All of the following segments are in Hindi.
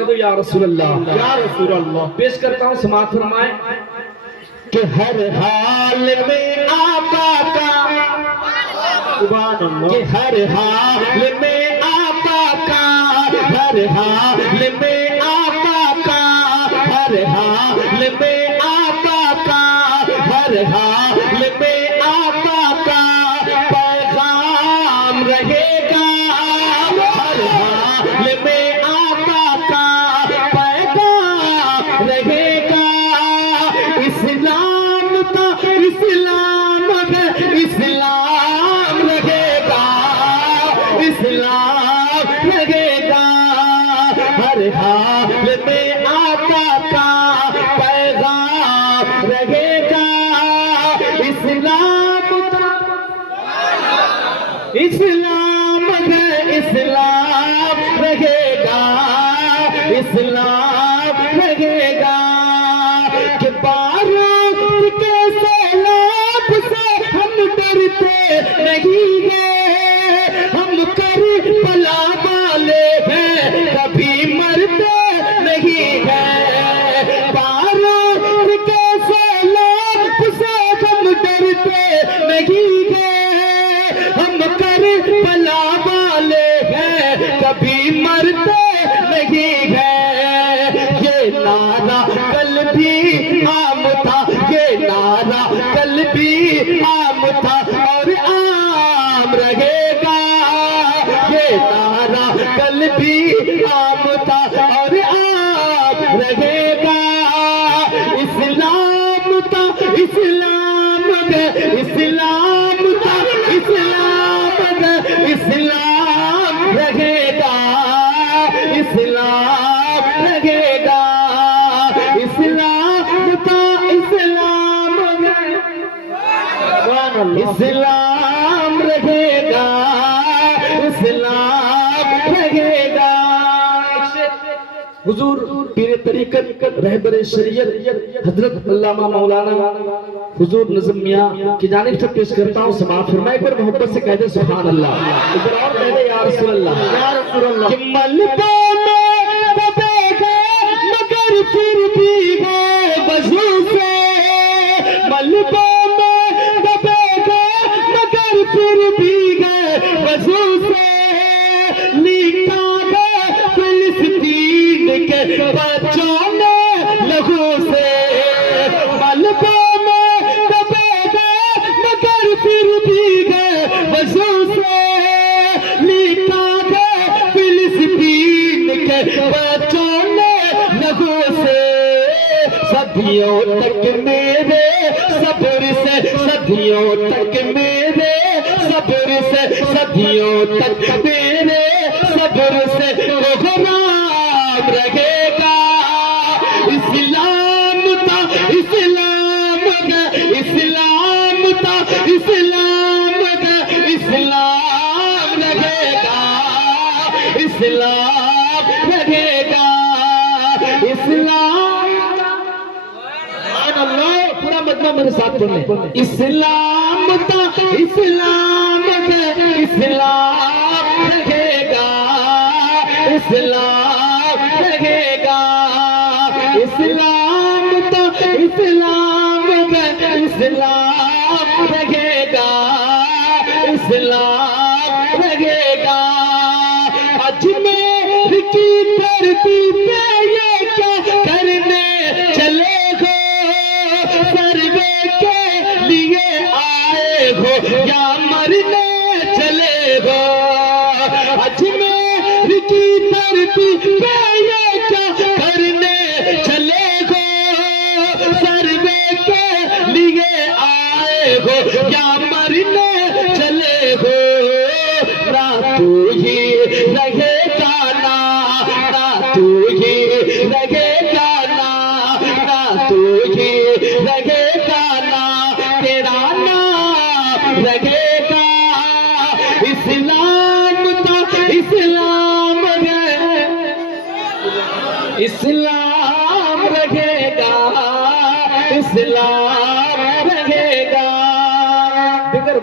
कह दो या रसूल अल्लाह। या रसूल अल्लाह। पेश करता हूँ, समाअत फरमाए कि हर हाल में आका का, सुभान अल्लाह, कि हर हाल में आका का, हर हाल में आका का, हर हाल में आका का, हर हाल में आका का पैगाम रहेगा, हर हाल में आका का पैगाम रहेगा। इस्लाम का इस्लाम है, इस्लाम रहेगा, इस्लाम रहेगा, हर हाल में आका का पैगाम रहेगा। इस्लाम का इस्लाम है, इस्लाम रहेगा, इस्लाम रहेगा। कि बारूद के सैलाब से हम डरते नहीं हैं, हम करबला वाले हैं, कभी मरते नहीं हैं। बारूद के सैलाब से हम डरते नहीं हैं, हम करबला वाले हैं, कभी मरते नहीं हैं। ये नारा कल भी आम था, ये नारा कल भी आम था और आम रहेगा। ये नारा कल भी आम था और आम रहेगा। इस्लाम था, इस्लाम है, इस्लाम था, इस्लाम है, इस्लाम रहेगा, इस्लाम रहेगा। इस्लाम था, इस्लाम है, इस्लाम रहेगा, इस्लाम रहेगा। हुजूर पीर तरीकत रहबर शरीयत हजरत अल्लामा मौलाना हुजूर नज़्म मियां की जानिब से पेश करता हूँ, समाअत फरमाए पर मोहब्बत से कह दे सुभान अल्लाह। इधर और कह दे या रसूल अल्लाह, या रसूल अल्लाह। कि मलबा में दबेगा मगर फिर भी है वजू से, मलबा में दबेगा मगर फिर भी है वजू से। लिखा है फिलिस्तीन के बच्चों ने लहू से, मलबा में दबेगा मगर फिर भी है वजू से। लिखा है फिलिस्तीन के बच्चों ने लहू से। सदियों तक मेरे सब्र से, सदियों तक मेरे सब्र से, सदियों तक मेरे सब्र से प्रोग्राम रहेगा। इस्लाम था, इस्लाम है, इस्लाम था, इस्लाम है, इस्लाम रहेगा, इस्लाम रहेगा, इस्लाम। पूरा मजमा मेरे साथ बोले, इस्लाम था, इस्लाम है, इस्लाम रहेगा, इस्लाम रहेगा। इस्लाम था, इस्लाम है, इस्लाम रहेगा, इस्लाम रहेगा। अजमेर की धरती पे ये क्या करने चले हो, सर्वे के लिए आए हो या मरने चले हो। अजमेर की धरती पे ये क्या करने चले हो, सर्वे के लिए आए हो या मरने चले हो।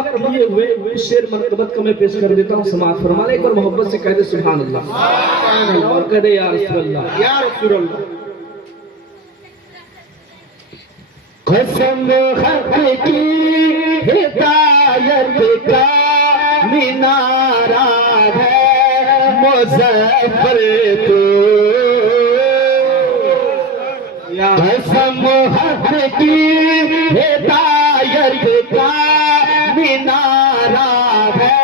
वक्त लिए हुए शेर मनकबत का मैं पेश कर देता हूँ, समाअत फरमा ले। एक बार मोहब्बत से कह दे सुभान अल्लाह, और कह दे या रसूल अल्लाह, या रसूल अल्लाह। कसम हक की हिदायत का मीनारा है मुज़फ्फर तो, कसम हक की हिदायत का मीनारा है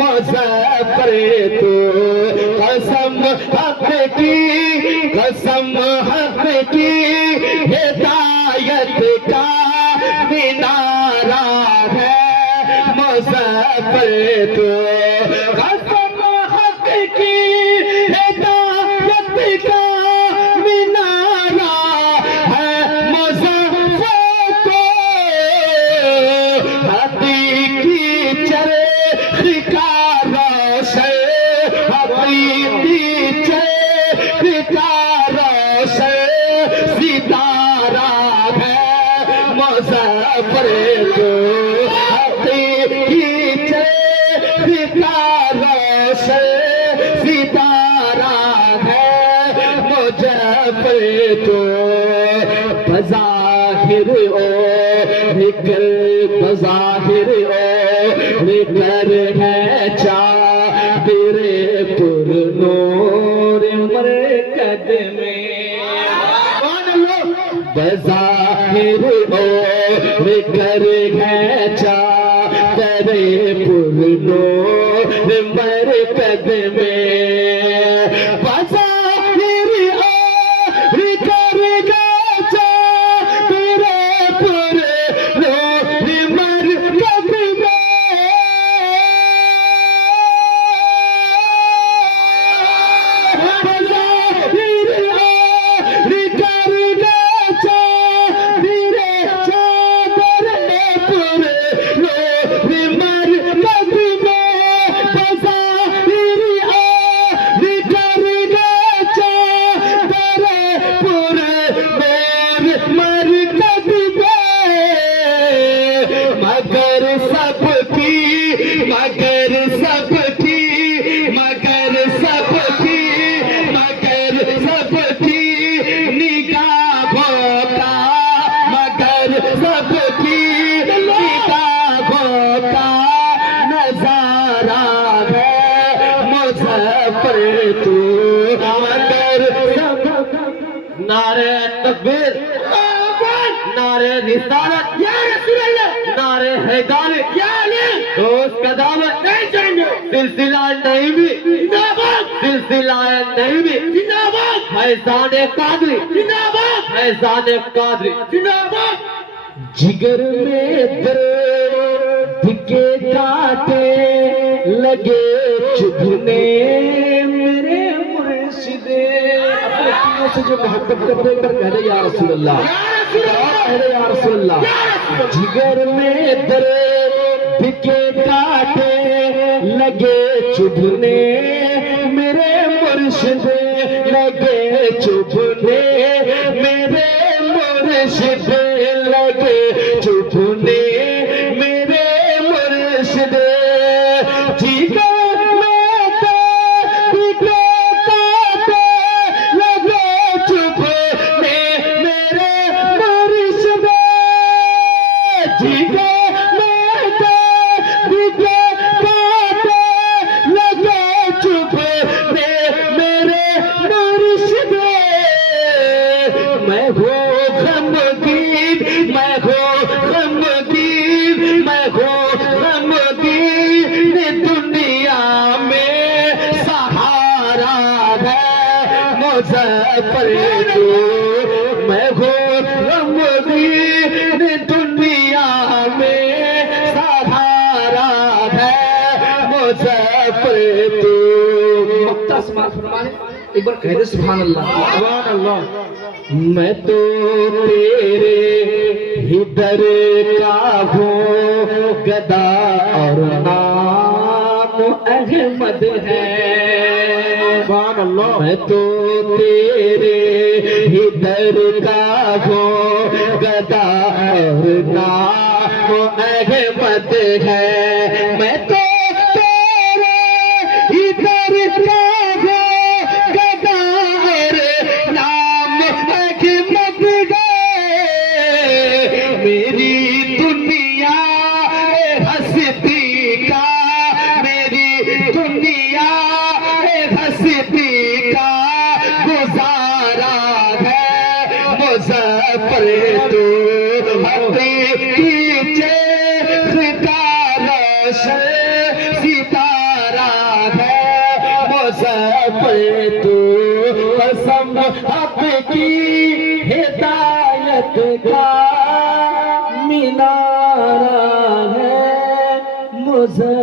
मुज़फ्फर तो, कसम हक की, कसम हक की हिदायत का मीनारा है मुज़फ्फर तो, कसम हक की हिदायत का मीनारा है मुज़फ्फर तो, हकीकी चरख़ का रोशन, हकीकी चरख़ का रोशन सितारा है मुज़फ्फर तो, हकीकी चरख़ का रोशन सितारा है मुज़फ्फर तो, बज़ाहिर ओ निकल, बज़ाहिर ओ निकल है चादरे पुरनूर मरकद में, बज़ाहिर ओ निकल है चादरे पुरनूर मरकद में, बज़ाहिर ओ निकल है चादरे पुरनूर मरकद में, बज़ाहिर ओ निकल है चादरे पुरनूर मरकद में, बज़ाहिर ओ निकल है चादरे पुरनूर मरकद में, मगर सबकी, मगर सबकी, मगर सबकी, मगर सबकी निगाहों का, मगर सबकी निगाहों का नजारा है मुज़फ्फर तो, मगर सब नारे तकबीर, नारे रिसालत, या रसूल अल्लाह, नारे हैदारी, या अली, दोस्त का दामन नहीं जाएंगे, सिलसिला नहीं भी जिंदाबाद, सिलसिला नहीं भी जिंदाबाद, फैज़ान कादरी जिंदाबाद, फैज़ान कादरी जिंदाबाद, जिगर में दर्द के कांटे लगे चुभने मेरे मुर्शिदे, अपने दिलों से जो मोहब्बत करते हैं कह दे या रसूल अल्लाह, कह दे या रसूल अल्लाह, जिगर में दर्द के कांटे लगे चुभने मेरे मुर्शिदे, लगे चुभने मेरे मुर्शिदे, लगे चुभने मेरे मुर्शिदे, जिगर में दर्द के कांटे लगे चुभने मेरे मुर्शिदे, जिगर में दर्द के कांटे लगे चुभने मेरे मुर्शिदे, मैं हो गमगीन, मैं हो गमगीन, मैं हो गमगीन दुनिया में सहारा है मुज़फ्फर तो, मैं हो गमगीन दुनिया में सहारा है मुज़फ्फर तो, मक्ता समाअत फरमाने, एक बार कह दे सुभान अल्लाह, सुभान अल्लाह, मैं तो तेरे ही दर का हूँ गदा और नाम अहमद है, सुभान अल्लाह, मैं तो तेरे ही दर का हूँ गदा और नाम रहमत है। मैं तो तेरे इधर का हूँ गदार, नाम अहमद है। मेरी दुनिया हस्ती का, मेरी दुनिया हस्ती का गुजारा है। मुज़फ़्फ़र तो हकीकी सितारा है। मुज़फ़्फ़र तो कसम आपकी हिदायत का मीनारा है। मुझे